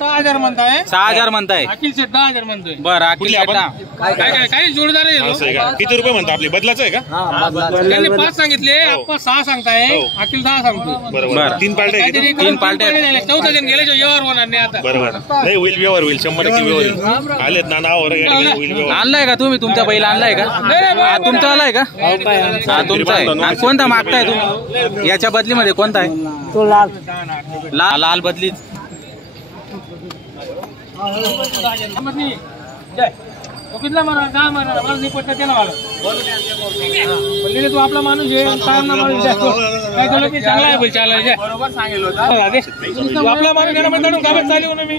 6,000 म्हणताय. 6,000 म्हणताय. अखिल शेट 10,000 म्हणतोय. बरं अखिल शेट काही जोडदार आहे. किती रुपये म्हणता आपले बदलाचं आहे का? त्यांनी 5 सांगितले, आपण 6 सांगताय, अखिल 10 सांगतोय. बरोबर. 3 पार्ट्या आहेत. 3 पार्ट्या. 14 जण गेल्याच्या व्यवहार होणार नाही आता. बरोबर. नाही होईल, व्यवहार होईल, 100% व्यवहार होईल. आलेत ना नावावर होईल व्यवहार. आणलाय का तुम्ही तुमचा बैल आणलाय का? हा तुमचा आलाय का? हा तुमचा आहे. आणि कोणता मागताय तुम्ही याच्या बदलीमध्ये? कोणता आहे तो? लाल लाल बदली. कितला मारा का मारा मला निपटता त्याला वाला बोलले तू आपला माणूस आहे. कामना माणूस काय झालं की चांगला आहे बोल चालायचं. बरोबर सांगेल होता. आपला माणूस घरा मध्ये गावात चालू ना मी.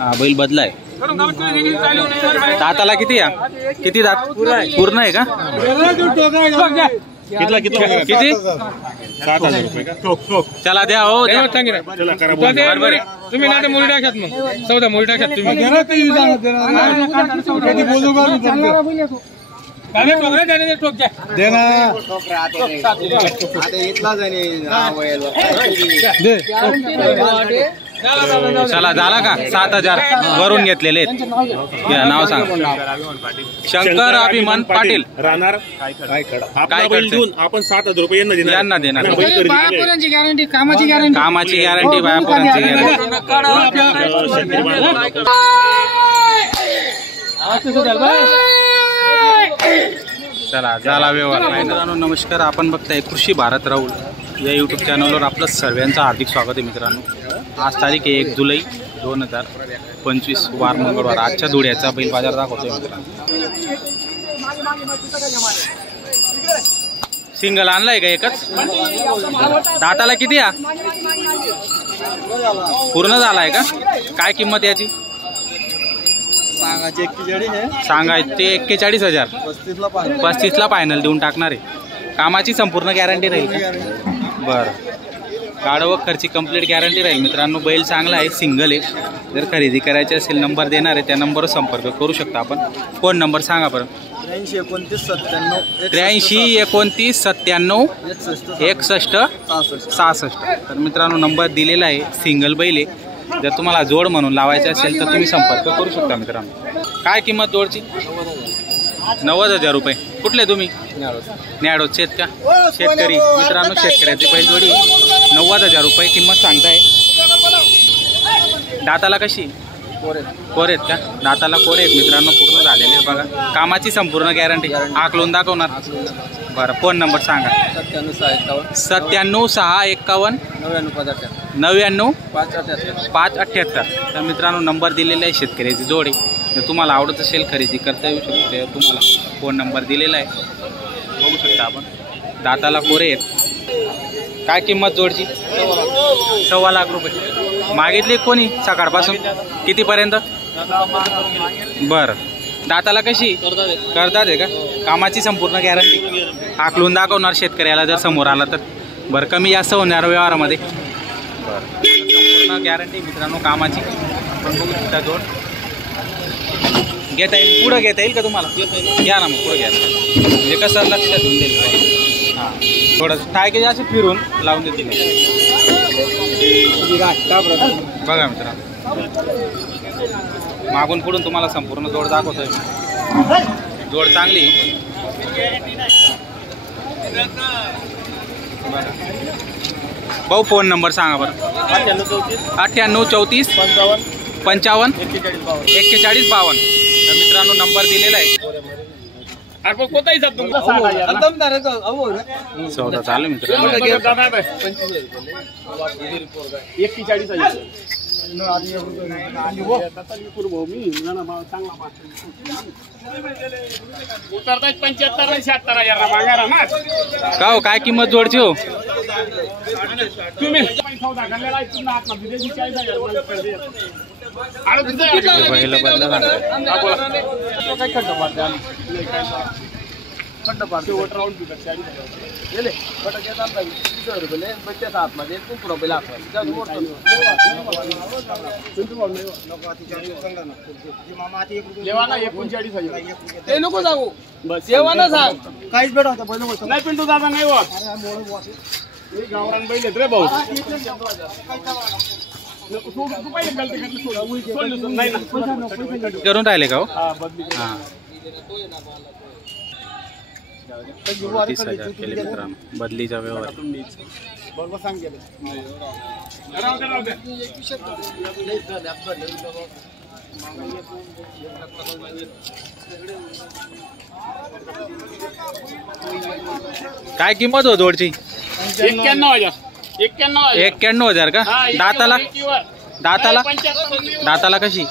हा बैल बदलाय. दाताला किती या? किती दात? पूर्ण आहे का? कितला किती? 7,000 रुपये का? चला द्या हो द्या. चला करा बोल. तुम्ही ना मुली टाकत मग 14 मुली टाकत तुम्ही. चला झाला का? 7,000 वरून घेतलेले. नाव सांग. शंकर अभिमान पाटील राहणार काय घेऊन आपण 7,000 रुपये यांना देणार. बायापोरांची गॅरंटी, कामाची गॅरंटी. कामाची गॅरंटी, बायापोरांची गॅरंटी. चला झाला व्यवहार. मित्रांनो नमस्कार, आपण बघताय कृषी भारत राहुल या यूट्यूब चॅनलवर आपलं सर्वांचं हार्दिक स्वागत आहे. मित्रांनो आज तारीख आहे 1 जुलै 2025 वार मंगळवार. आजच्या धुळ्याचा बैल बाजार दाखवतोय मित्रांनो. सिंगल आणलाय का? एकच. दाताला किती या? पूर्ण झालाय का? काय किंमत याची सांगायचे? 41,000. 35ला फायनल देऊन टाकणार आहे. कामाची संपूर्ण गॅरंटी राहील का? बरं. गाडव खर्ची कंप्लीट गॅरंटी राहील. मित्रांनो बैल चांगला आहे, सिंगल आहे. जर खरेदी करायची असेल नंबर देणार आहे, त्या नंबरवर संपर्क करू शकता आपण. फोन नंबर सांगा बरं. 83 29 97 61 66. तर मित्रांनो नंबर दिलेला आहे, सिंगल बैल आहे. जर तुम्हाला जोड म्हणून लावायचं असेल तर तुम्ही संपर्क करू शकता. मित्रांनो काय किंमत जोडची? 90,000 रुपये. कुठले तुम्ही? न्याडो. का शेतकरी. मित्रांनो शेतकऱ्याची बैल जोडी 90,000 रुपये किंमत सांगताय. दाताला कशी? कोरेत का? दाताला कोरे आहेत मित्रांनो, पूर्ण झालेले आहेत बघा. कामाची संपूर्ण गॅरंटी. आकलून दाखवणार. बरं फोन नंबर सांगा. 97 651 99 578. तर मित्रांनो नंबर दिलेला आहे, शेतकऱ्याची जोडी. जर तुम्हाला आवडत असेल खरेदी करता येऊ शकते. तुम्हाला फोन नंबर दिलेला आहे, बघू शकता आपण. दाताला कोरे आहेत. काय किंमत जोडची? 1.25 लाख रुपये. मागितली कोणी सकाळपासून? कितीपर्यंत? बरं. दाताला कशी? करतात आहे का? कामाची संपूर्ण गॅरंटी. आकलून दाखवणार शेतकऱ्याला जर समोर आला तर. बरं कमी जास्त होणार व्यवहारामध्ये. बरं संपूर्ण गॅरंटी मित्रांनो कामाची. पण बघू शकता जोड. घेता येईल? पुढं घेता येईल का तुम्हाला? घ्या ना मग पुढं घ्या. म्हणजे कसं लक्षात येऊन देईल. हां थोडं टायके असे फिरून लावून देतील. बघा मित्रांनो मागून पुढून तुम्हाला संपूर्ण जोड दाखवतोय. जोड चांगली. भाऊ फोन नंबर सांगा बरं. 98 34 55 41 52. तर मित्रांनो नंबर दिलेला आहे. चौदा चालू मित्रांनो. उतरतात 75 76,000 मागायला ना. का हो काय किंमत जोडची हो? तुम्ही नको जाऊ जेव्हा सांग काहीच बेटा होता नाही. पिंटू दादा नाही होत. गावरान बैल रे भाऊ. करून राहिले का हो? हा 30,000 केले मित्रांनो बदलीचा व्यवहार. काय किंमत हो जोडची? 91,000 का? दाताला दाताला कशी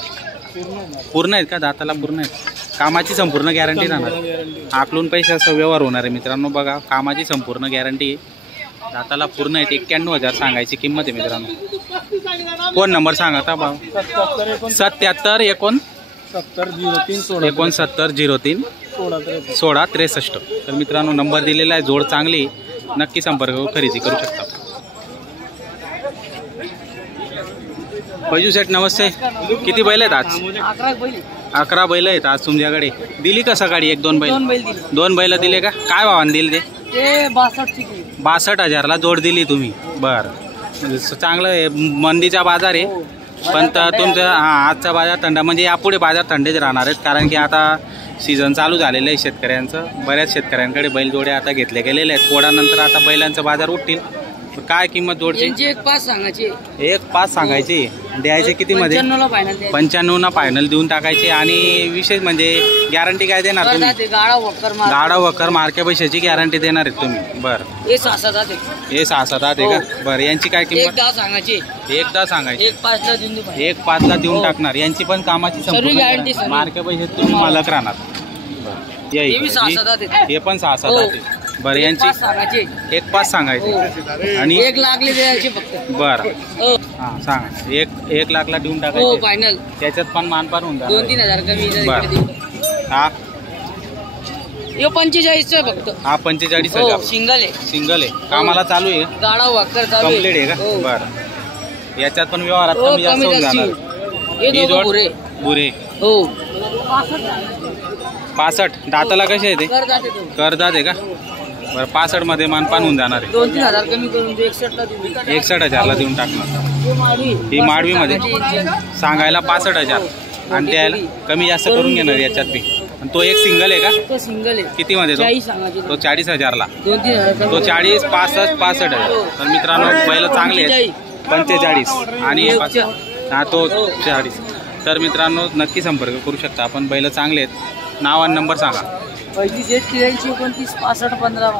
पूर्ण आहेत का? दाताला पूर्ण आहेत. कामाची संपूर्ण गॅरंटी राहणार. आकलून पैशाचा व्यवहार होणार आहे मित्रांनो. बघा कामाची संपूर्ण गॅरंटी. दाताला पूर्ण आहेत. 91,000 सांगायची किंमत आहे मित्रांनो. फोन नंबर सांगा आता भाऊ. 77 69 03 16 63. तर मित्रांनो नंबर दिलेला आहे. जोड चांगली, नक्की संपर्क खरेदी करू शकता. पैजू सेठ नमस्ते. किती बैल आहेत आज? 11 बैल आहेत आज तुमच्याकडे. दिली का सकाळी 1-2 बैल? 2 बैल दिले का? काय भावाने दिले ते? 62,000ला जोड दिली तुम्ही. बरं चांगलं आहे. मंदीचा बाजार आहे पण तुमचा आजचा बाजार थंड म्हणजे यापुढे बाजार थंडीच राहणार आहेत. कारण की आता सीझन चालू झालेलं आहे शेतकऱ्यांचं. बऱ्याच शेतकऱ्यांकडे बैलजोडे आता घेतले गेलेले आहेत. पोळानंतर आता बैलांचा बाजार उठतील. काय किंमत जोडची? 1,5 सांगायची. 1,5 सांगायची. द्यायचे किती मध्ये? 95ला फायनल देऊन टाकायचे. आणि विशेष म्हणजे गॅरंटी काय देणार तुम्ही? गाडा वकर मार्के पैशाची गॅरंटी देणार आहेत तुम्ही. बरं हे 6-7 आहे का? बरं यांची काय किंमत? 1,10 सांगायची. 1,10 सांगायची. 1,5ला देऊन टाकणार. यांची पण कामाची गॅरंटी. मार्के पैसे तुम्ही मालक राहणार. हे पण 6-7 आहे. बरं यांची 1,5 सांगायची. आणि 1 लाखले द्यायचे फक्त. बरं हां सांगा. 1 लाखला देऊन टाकायचे फायनल. त्याच्यात पण मानपान होऊन जाणार. 2-3 हजार कमी. हा 45 फक्त. हा 45,000 सिंगल आहे. कामाला चालू आहे. गाडा वाकर चालू कम्प्लीट आहे का? बरं याच्यात पण व्यवहारात कमी जास्त होऊन जाणार. बुरे हो 65. दाताला कसे आहे ते? करदात आहे का? बरं 65 मध्ये मानपान होऊन जाणार आहे. 2-3 हजार कमी करून 61,000ला देऊन टाकणार. ही माडवी मध्ये सांगायला 65,000 आणि द्यायला कमी जास्त करून घेणार याच्यात बी. आणि तो एक सिंगल आहे का? तो सिंगल आहे. किती मध्ये तो? 40,000ला. 2-3 हजार. तो 40 65,000. तर मित्रांनो बैल चांगले आहेत. 45 आणि हा तो 40. तर मित्रांनो नक्की संपर्क करू शकता आपण. बैल चांगले आहेत. नाव आणि नंबर सांगा. 35 29 65 15.